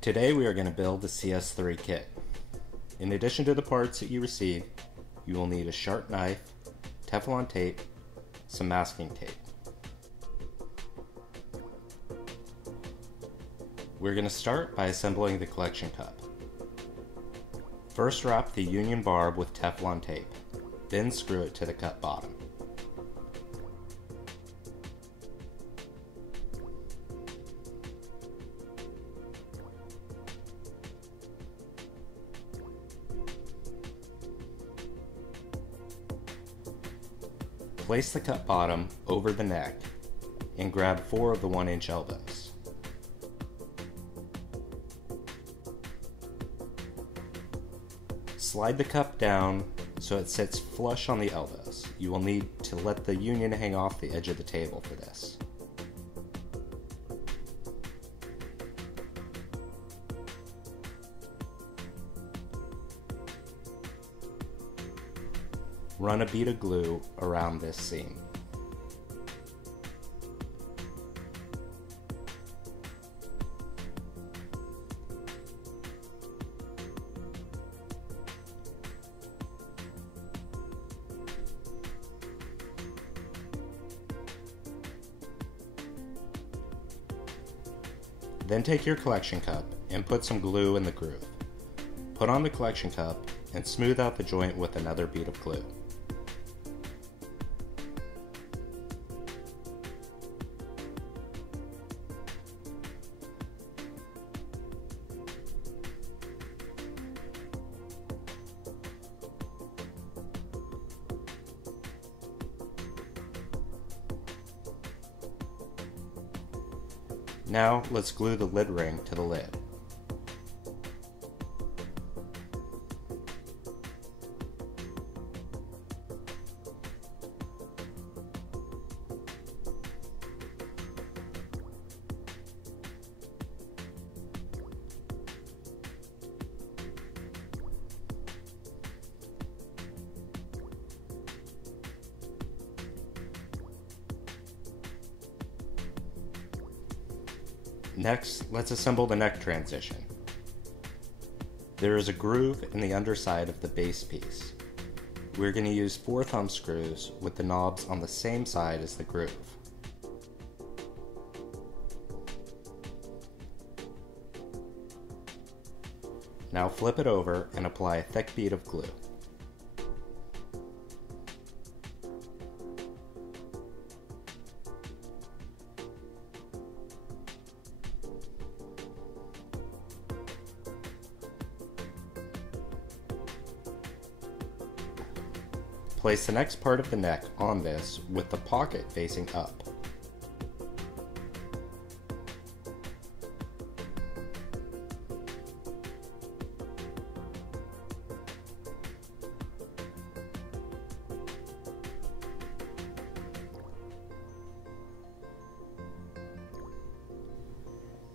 Today we are going to build the CS3 kit. In addition to the parts that you receive, you will need a sharp knife, Teflon tape, some masking tape. We're going to start by assembling the collection cup. First wrap the union barb with Teflon tape, then screw it to the cup bottom. Place the cup bottom over the neck and grab 4 of the 1-inch elbows. Slide the cup down so it sits flush on the elbows. You will need to let the union hang off the edge of the table for this. Run a bead of glue around this seam. Then take your collection cup and put some glue in the groove. Put on the collection cup and smooth out the joint with another bead of glue. Now let's glue the lid ring to the lid. Next, let's assemble the neck transition. There is a groove in the underside of the base piece. We're going to use 4 thumb screws with the knobs on the same side as the groove. Now flip it over and apply a thick bead of glue. Place the next part of the neck on this with the pocket facing up.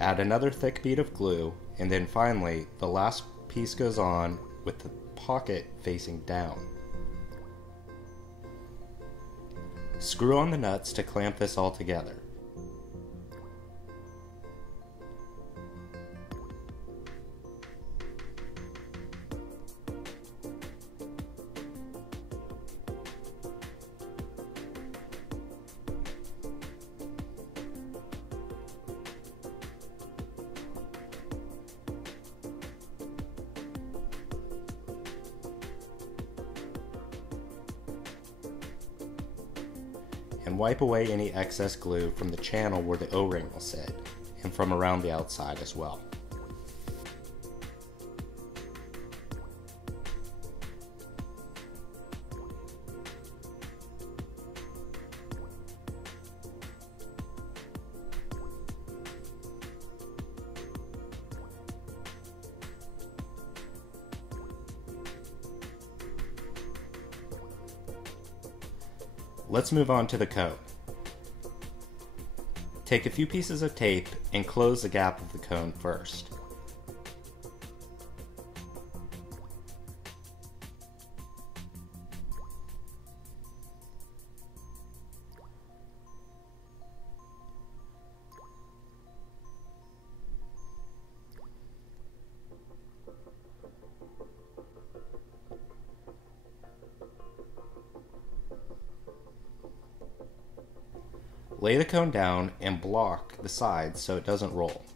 Add another thick bead of glue, and then finally the last piece goes on with the pocket facing down. Screw on the nuts to clamp this all together. And wipe away any excess glue from the channel where the O-ring will sit, and from around the outside as well. Let's move on to the cone. Take a few pieces of tape and close the gap of the cone first. Lay the cone down and block the sides so it doesn't roll.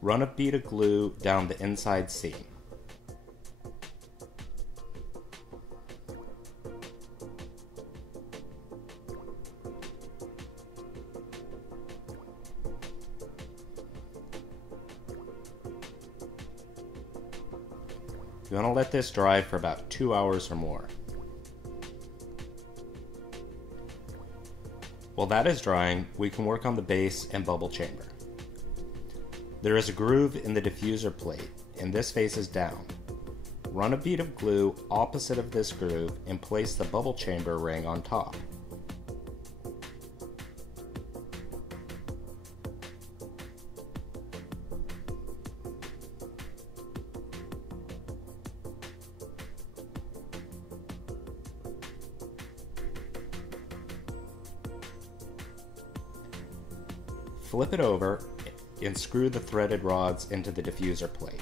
Run a bead of glue down the inside seam. You want to let this dry for about 2 hours or more. While that is drying, we can work on the base and bubble chamber. There is a groove in the diffuser plate, and this faces down. Run a bead of glue opposite of this groove and place the bubble chamber ring on top. Flip it over and screw the threaded rods into the diffuser plate.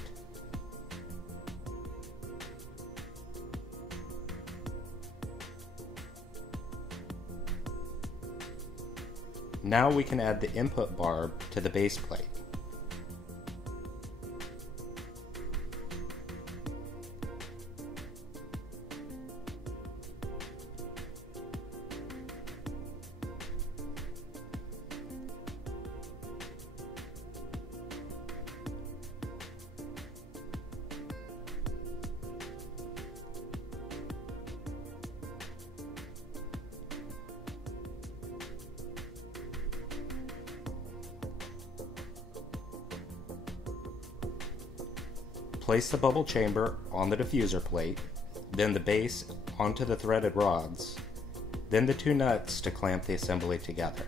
Now we can add the input barb to the base plate. Place the bubble chamber on the diffuser plate, then the base onto the threaded rods, then the two nuts to clamp the assembly together.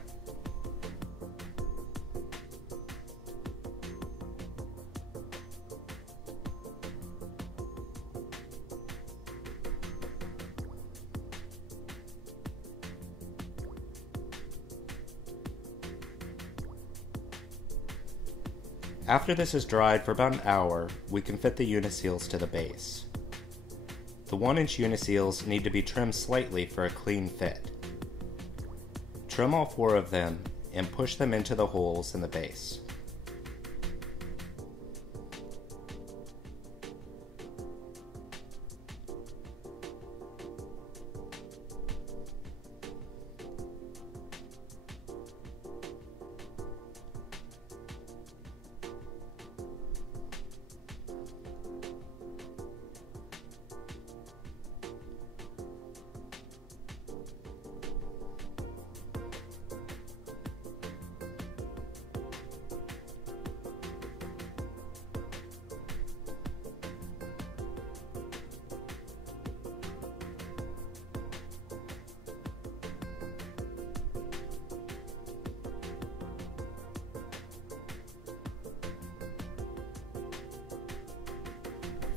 After this is dried for about an hour, we can fit the uniseals to the base. The 1-inch uniseals need to be trimmed slightly for a clean fit. Trim all 4 of them and push them into the holes in the base.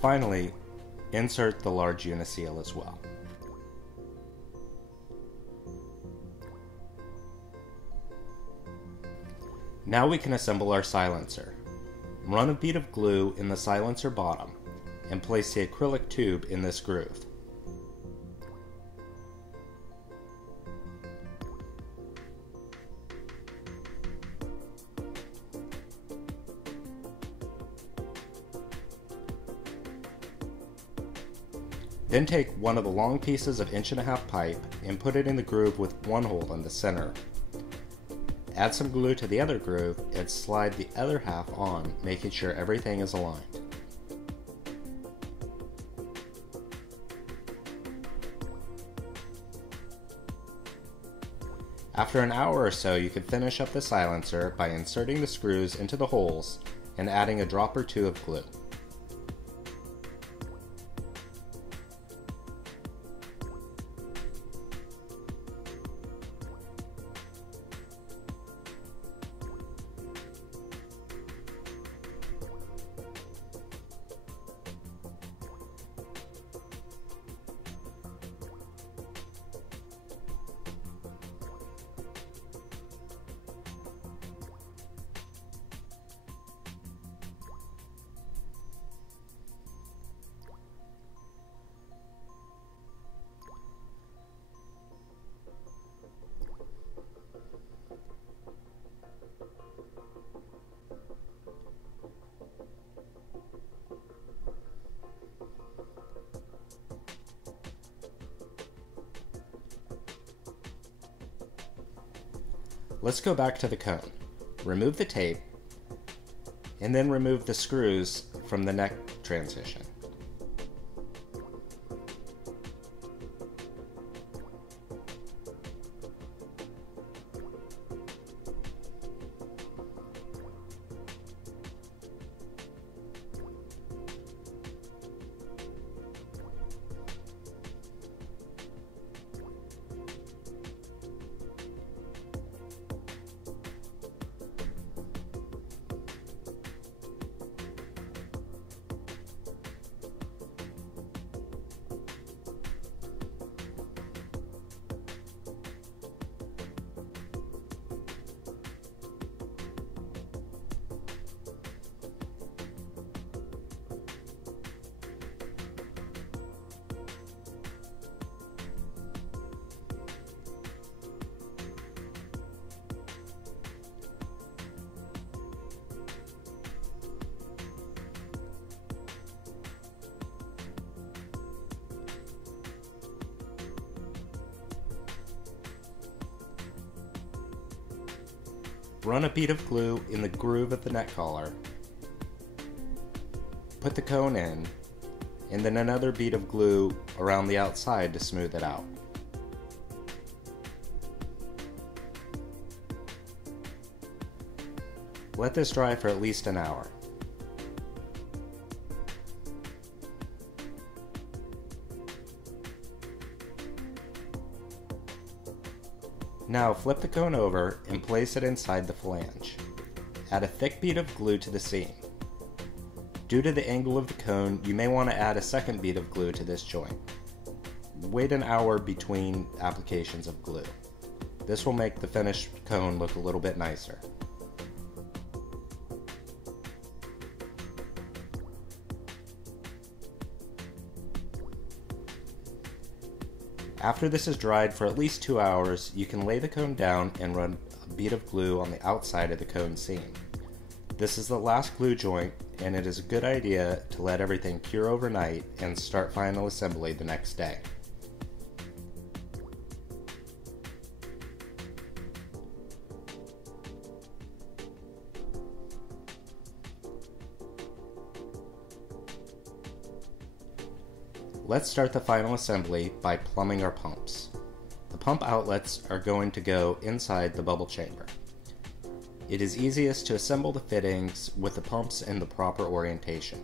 Finally, insert the large uniseal as well. Now we can assemble our silencer. Run a bead of glue in the silencer bottom and place the acrylic tube in this groove. Then take one of the long pieces of 1.5-inch pipe and put it in the groove with one hole in the center. Add some glue to the other groove and slide the other half on, making sure everything is aligned. After an hour or so, you can finish up the silencer by inserting the screws into the holes and adding a drop or two of glue. Let's go back to the cone. Remove the tape, and then remove the screws from the neck transition. Run a bead of glue in the groove of the neck collar, put the cone in, and then another bead of glue around the outside to smooth it out. Let this dry for at least an hour. Now flip the cone over and place it inside the flange. Add a thick bead of glue to the seam. Due to the angle of the cone, you may want to add a second bead of glue to this joint. Wait an hour between applications of glue. This will make the finished cone look a little bit nicer. After this is dried for at least 2 hours, you can lay the cone down and run a bead of glue on the outside of the cone seam. This is the last glue joint, and it is a good idea to let everything cure overnight and start final assembly the next day. Let's start the final assembly by plumbing our pumps. The pump outlets are going to go inside the bubble chamber. It is easiest to assemble the fittings with the pumps in the proper orientation.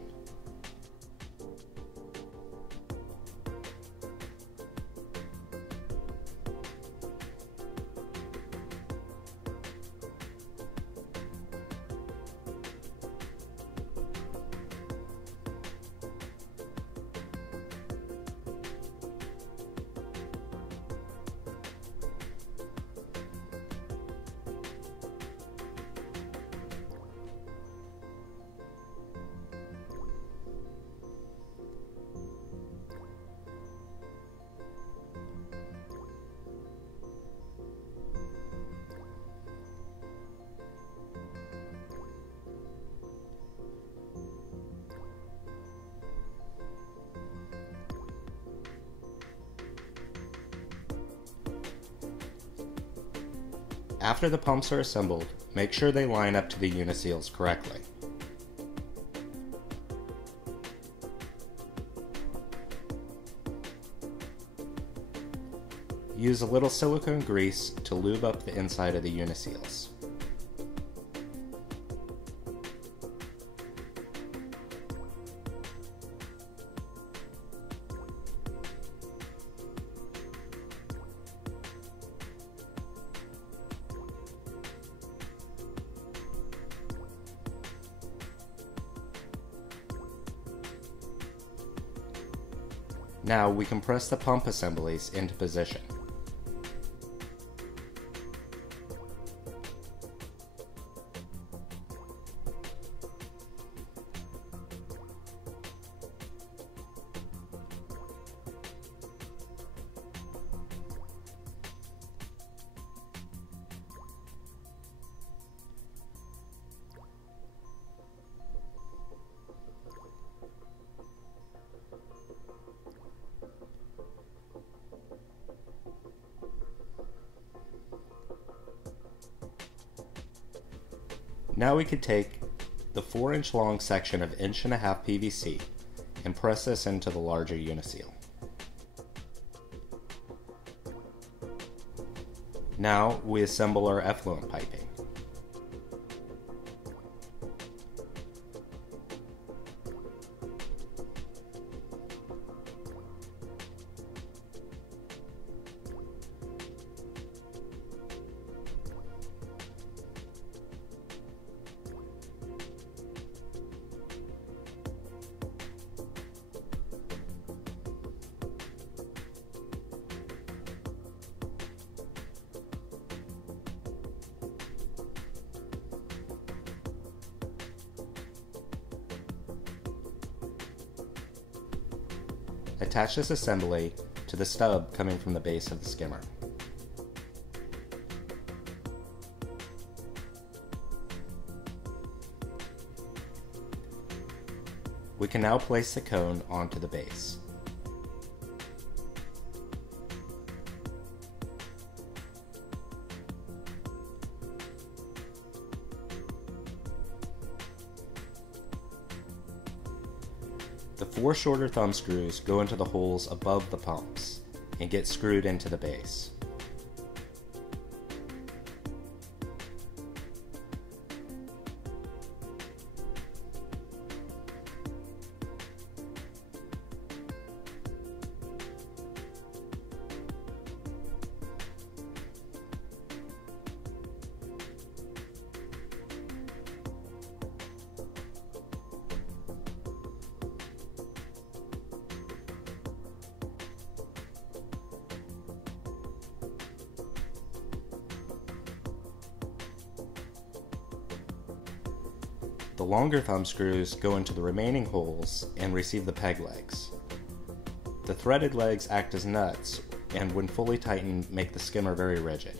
After the pumps are assembled, make sure they line up to the uniseals correctly. Use a little silicone grease to lube up the inside of the uniseals. Now we can press the pump assemblies into position. Now we could take the 4-inch long section of 1.5 inch PVC and press this into the larger uniseal. Now we assemble our effluent piping. Attach this assembly to the stub coming from the base of the skimmer. We can now place the cone onto the base. The 4 shorter thumb screws go into the holes above the pumps and get screwed into the base. The longer thumb screws go into the remaining holes and receive the peg legs. The threaded legs act as nuts and when fully tightened make the skimmer very rigid.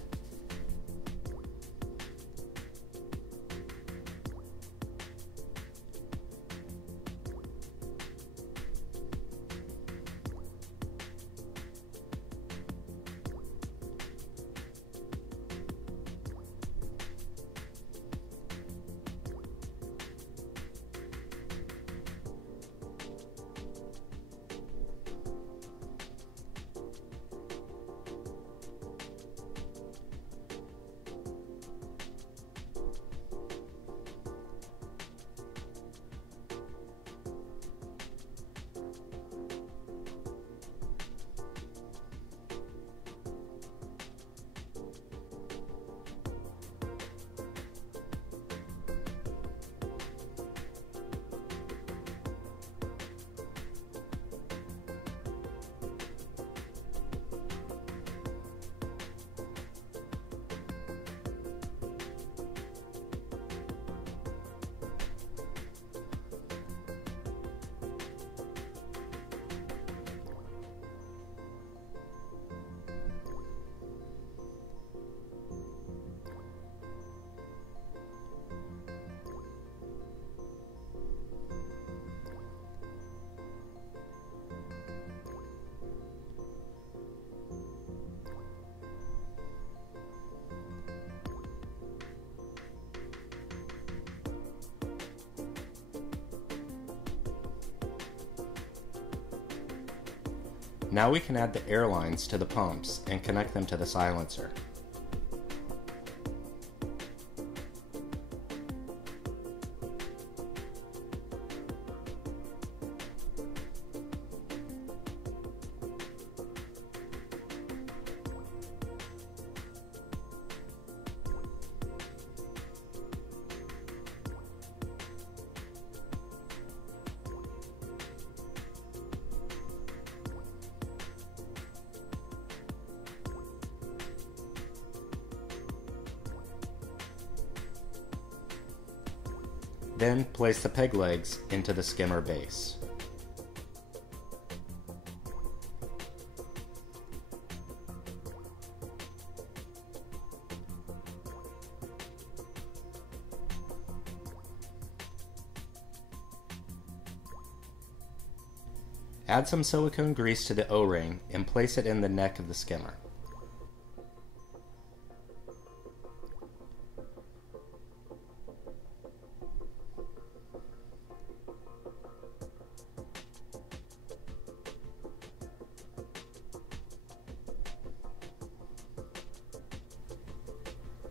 Now we can add the air lines to the pumps and connect them to the silencer. Then place the peg legs into the skimmer base. Add some silicone grease to the O-ring and place it in the neck of the skimmer.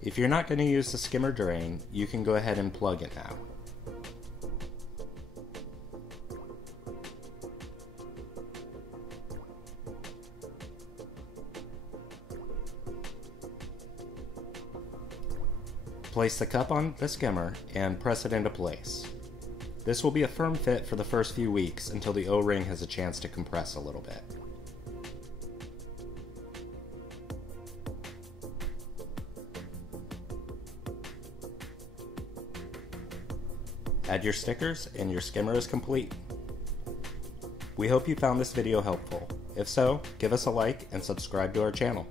If you're not going to use the skimmer drain, you can go ahead and plug it now. Place the cup on the skimmer and press it into place. This will be a firm fit for the first few weeks until the O-ring has a chance to compress a little bit. Add your stickers and your skimmer is complete. We hope you found this video helpful. If so, give us a like and subscribe to our channel.